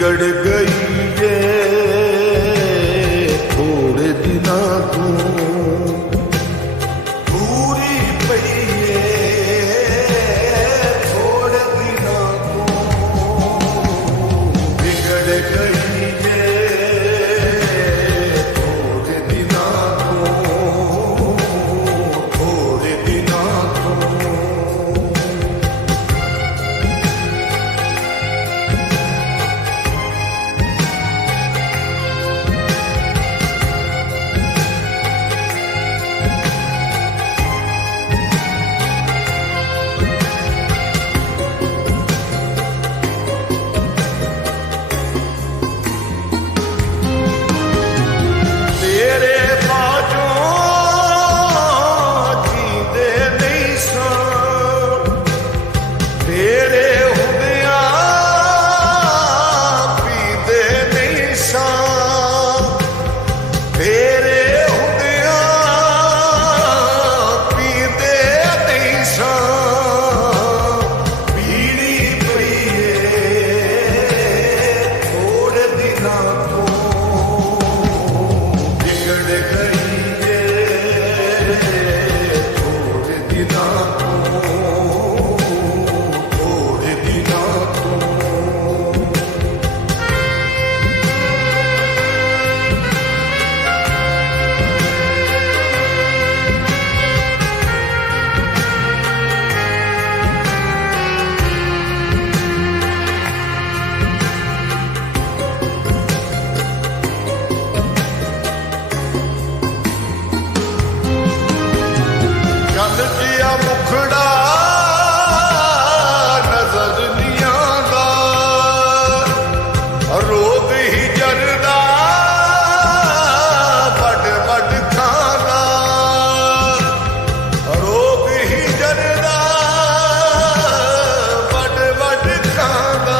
ਵਿਗੜ ਗਈ ਏ ਥੋੜੇ ਦਿਨਾਂ ਤੋਂ ਪੂਰੀ ਪਈ ਏ ਥੋੜੇ ਦਿਨਾਂ ਤੋਂ ਵਿਗੜ ਗਈ ਏ ਥੋੜੇ ਦਿਨਾਂ ਤੋਂ ਥੋੜੇ ਦਿਨਾਂ ਤੋਂ ਜਿਹਾ ਮੁਖੜਾ ਨਜ਼ਰ ਨਹੀਂ ਆਉਂਦਾ ਰੋਗ ਹੀ ਜਰਦਾ ਵੱਡ ਵੱਡ ਖਾਂਦਾ ਰੋਗ ਹੀ ਜਰਦਾ ਵੱਡ ਵੱਡ ਖਾਂਦਾ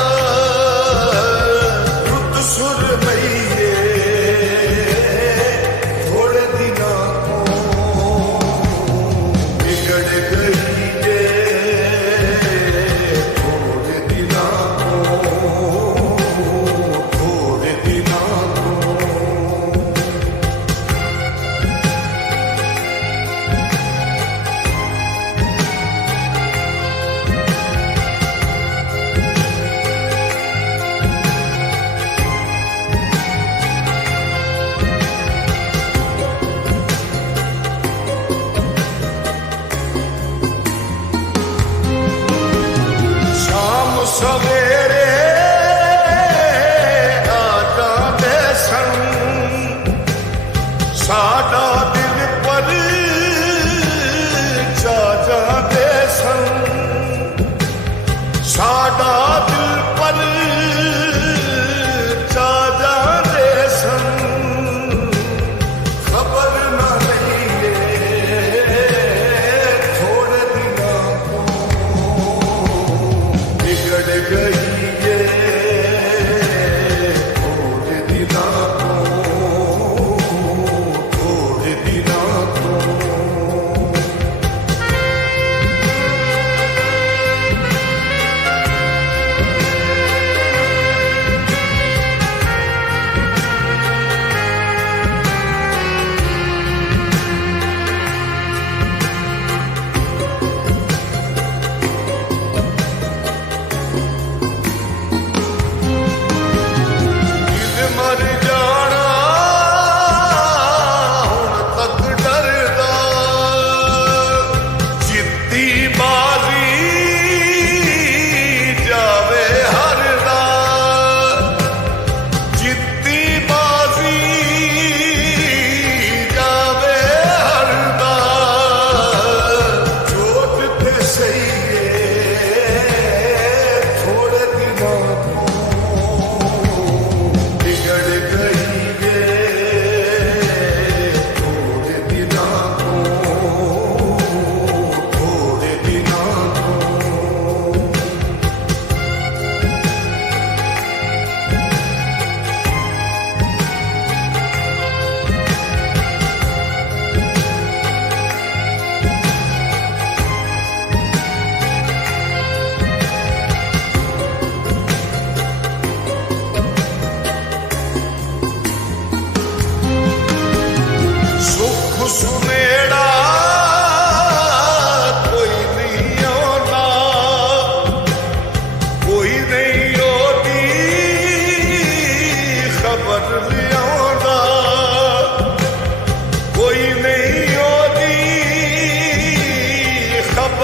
ਰੁੱਤ ਸੁਰ ਮਈਏ ਥੋੜੇ ਦਿਨਾਂ ਤੋਂ ਵਿਗੜ ਗਈ ਏ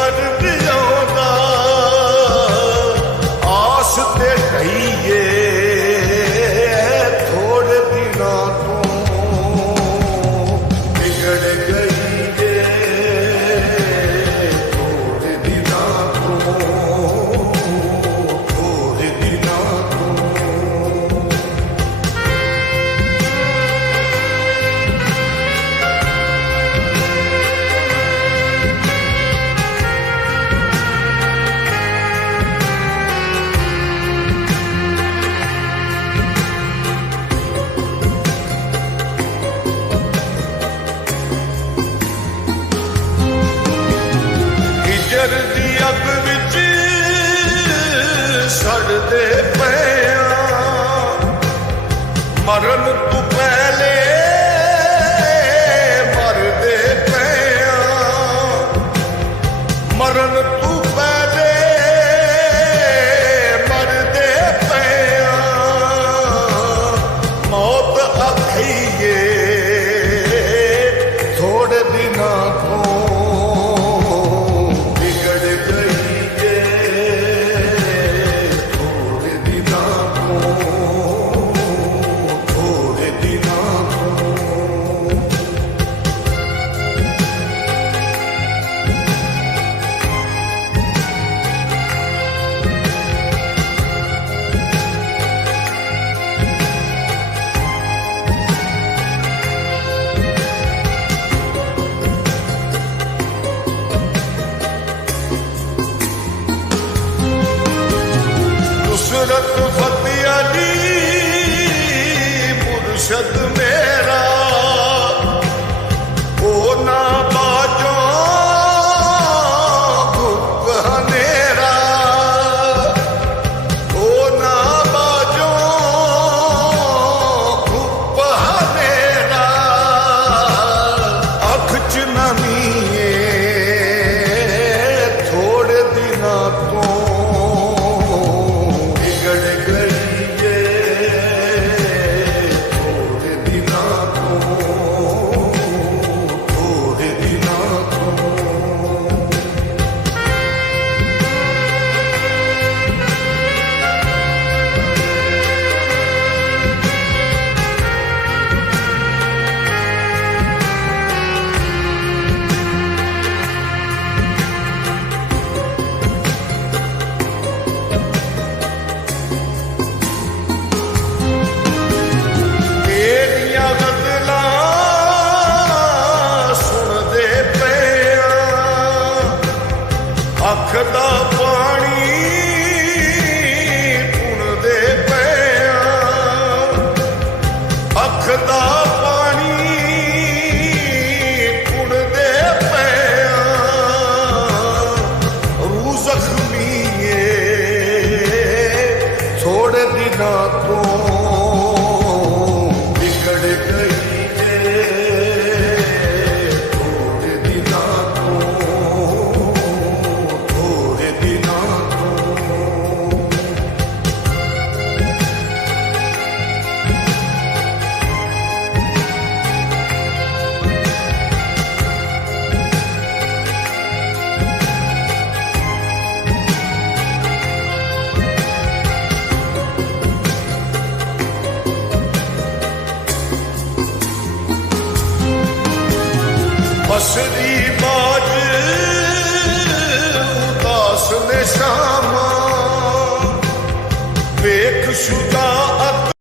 ਦਰਦ ਆਉਂਦਾ ਆਸ ਤੇ ਢਈਏ ਥੋੜੇ ਦਿਨਾਂ ਤੋਂ ਵਿਗੜ ਗਈ ਏ ਥੋੜੇ ਦਿਨਾਂ ਤੋਂ ਥੋੜੇ ਦਿਨਾਂ ਤੋਂ ਹਿਜਰ ਦੀ ਅੱਗ ਵਿੱਚ ਸੜਦੇ ਪਿਆ ਮਰਨ ਤੋਂ ਪਹਿਲੇ ਮਰਦੇ ਪਿਆ ਮਰਨ ਤੋਂ ਪਹਿਲੇ ਮਰਦੇ ਪਿਆ ਮੌਤ ਆਖੀਏ ਥੋੜੇ ਦਿਨਾਂ ਤੋਂ नुसरत फतेह अली मुर्शद मेरा ओ ना बाजो धुप हनेरा ओ ना बाजो धुप हनेरा अख च नमीए थोड़े दिना तो ਅੱਖ ਦਾ ਪਾਣੀ ਪੁਣਦੇ ਪਿਆ ਅੱਖ ਦਾ ਪਾਣੀ ਪੁਣਦੇ ਪਿਆ ਰੂਹ ਜ਼ਖਮੀ ਏ ਥੋੜੇ ਦਿਨਾਂ ਤੋਂ ਵਿਗੜ ਗਈ बसरी बाज उदास ने शामा वेख शुदा